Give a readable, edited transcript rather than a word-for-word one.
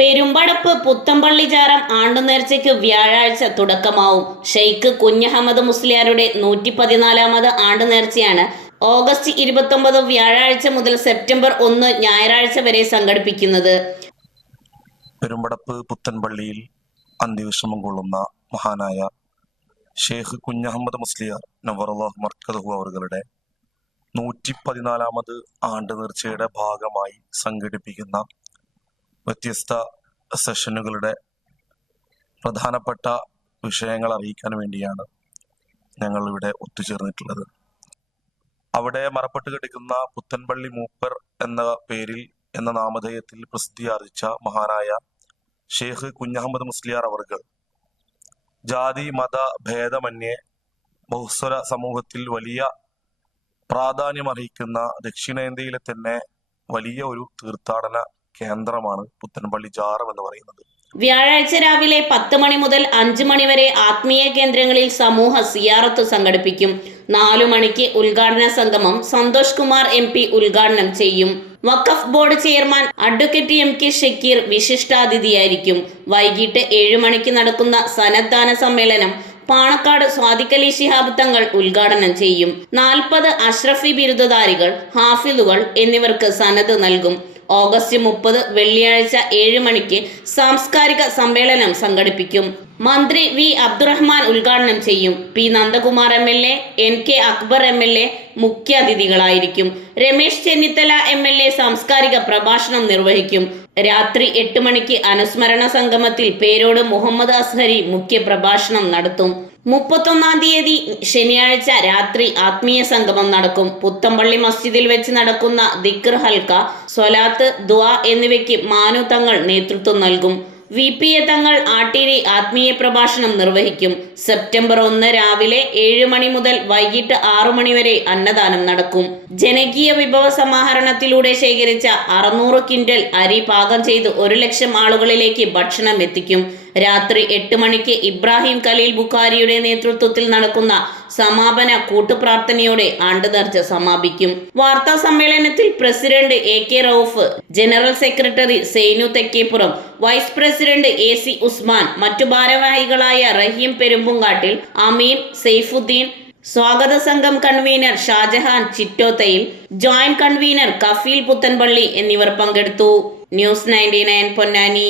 പെരുമ്പടപ്പ് പുത്തമ്പള്ളി ജാറം ആണ്ടുനേർച്ചയ്ക്ക് വ്യാഴാഴ്ച തുടക്കമാവും. ഷെയ്ഖ് കുഞ്ഞഹമ്മദ് മുസ്ലിയാരുടെ 114-ാമത് ആണ്ടുനേർച്ചയാണ് ഓഗസ്റ്റ് 29 വ്യാഴാഴ്ച മുതൽ സെപ്റ്റംബർ 1 ഞായറാഴ്ച വരെ സംഘടിപ്പിക്കുന്നത്. പെരുമ്പടപ്പ് പുത്തൻപള്ളിയിൽ അന്ത്യവിശ്രമം കൊള്ളുന്ന മഹാനായ ഷെയ്ഖ് കുഞ്ഞഹമ്മദ് മുസ്ലിയാർ നവറല്ലാഹു മർക്കദഹു അവരുടെ 114-ാമത് ആണ്ടുനേർച്ചയുടെ ഭാഗമായി സംഘടിപ്പിക്കുന്ന വ്യത്യസ്ത സെഷനുകളുടെ പ്രധാനപ്പെട്ട വിഷയങ്ങൾ അറിയിക്കാൻ വേണ്ടിയാണ് ഞങ്ങൾ ഇവിടെ ഒത്തുചേർന്നിട്ടുള്ളത്. അവിടെ മറപ്പെട്ട് കിടക്കുന്ന പുത്തൻപള്ളി മൂപ്പർ എന്ന പേരിൽ എന്ന നാമധേയത്തിൽ പ്രസിദ്ധിയാർജിച്ച മഹാനായ ഷെയ്ഖ് കുഞ്ഞഹമ്മദ് മുസ്ലിയാർ അവർകൾ ജാതി മത ഭേദമന്യേ ബഹുസ്വര സമൂഹത്തിൽ വലിയ പ്രാധാന്യമർഹിക്കുന്ന ദക്ഷിണേന്ത്യയിലെ തന്നെ വലിയ ഒരു തീർത്ഥാടന കേന്ദ്രമാണ് പുത്തൻപള്ളി ജാറം എന്ന് പറയുന്നത്. വ്യാഴാഴ്ച രാവിലെ 10 മണി മുതൽ 5 മണി വരെ ആത്മീയ കേന്ദ്രങ്ങളിൽ സമൂഹ സിയാറത്ത് സംഘടിപ്പിക്കും. 4 മണിക്ക് ഉദ്ഘാടന സംഗമം സന്തോഷ് കുമാർ MP ഉദ്ഘാടനം ചെയ്യും. Waqf board chairman advocate MK Shakeer വിശിഷ്ടാതിഥിയായിരിക്കും. വൈകിട്ട് 7 മണിക്ക് നടക്കുന്ന സനദ്ദാന സമ്മേളനം പാണക്കാട് സ്വാദിഖലി ശിഹാബ് തങ്ങൾ ഉദ്ഘാടനം ചെയ്യും. 40 അഷ്റഫി ബിരുദധാരികൾ, ഹാഫിളുകൾ എന്നിവർക്ക് സനദ് നൽകും. ഓഗസ്റ്റ് 30 വെള്ളിയാഴ്ച 7 മണിക്ക് സാംസ്കാരിക സമ്മേളനം സംഘടിപ്പിക്കും. മന്ത്രി V അബ്ദുറഹ്മാൻ ഉദ്ഘാടനം ചെയ്യും. P Nandakumar MLA, NK Akbar MLA മുഖ്യാതിഥികളായിരിക്കും. Ramesh Chennithala MLA സാംസ്കാരിക പ്രഭാഷണം നിർവഹിക്കും. രാത്രി 8 മണിക്ക് അനുസ്മരണ സംഗമത്തിൽ പേരോട് മുഹമ്മദ് അസ്ഹരി മുഖ്യ പ്രഭാഷണം നടത്തും. 31-ാം തീയതി ശനിയാഴ്ച രാത്രി ആത്മീയ സംഗമം നടക്കും. പുത്തമ്പള്ളി മസ്ജിദിൽ വെച്ച് നടക്കുന്ന ദിക്ർ ഹൽക്ക, സ്വലാത്ത്, ദുആ എന്നിവയ്ക്ക് മാനു തങ്ങൾ നേതൃത്വം നൽകും. VPA തങ്ങൾ ആട്ടീരി ആത്മീയ പ്രഭാഷണം നിർവഹിക്കും. സെപ്റ്റംബർ 1 രാവിലെ 7 മണി മുതൽ വൈകിട്ട് 6 മണി വരെ അന്നദാനം നടക്കും. ജനകീയ വിഭവ സമാഹരണത്തിലൂടെ ശേഖരിച്ച 600 ക്വിന്റൽ അരി പാകം ചെയ്ത് 1 ലക്ഷം ആളുകളിലേക്ക് ഭക്ഷണം എത്തിക്കും. രാത്രി 8 മണിക്ക് ഇബ്രാഹിം ഖലീൽ ബുഖാരിയുടെ നേതൃത്വത്തിൽ നടക്കുന്ന സമാപന കൂട്ടുപ്രാർത്ഥനയോടെ ആണ്ടുനേർച്ച സമാപിക്കും. വാർത്താ സമ്മേളനത്തിൽ president AK Rauf, general secretary Sainu Thekkeppuram, vice president AC Usman, മറ്റു ഭാരവാഹികളായ റഹീം പെരുമ്പുങ്കാട്ടിൽ, അമീൻ, സൈഫുദ്ദീൻ, സ്വാഗത സംഘം convener Shajahan Chittothayil, joint convener Kafeel Puthanpalli എന്നിവർ പങ്കെടുത്തു. ന്യൂസ് 99 പൊന്നാനി.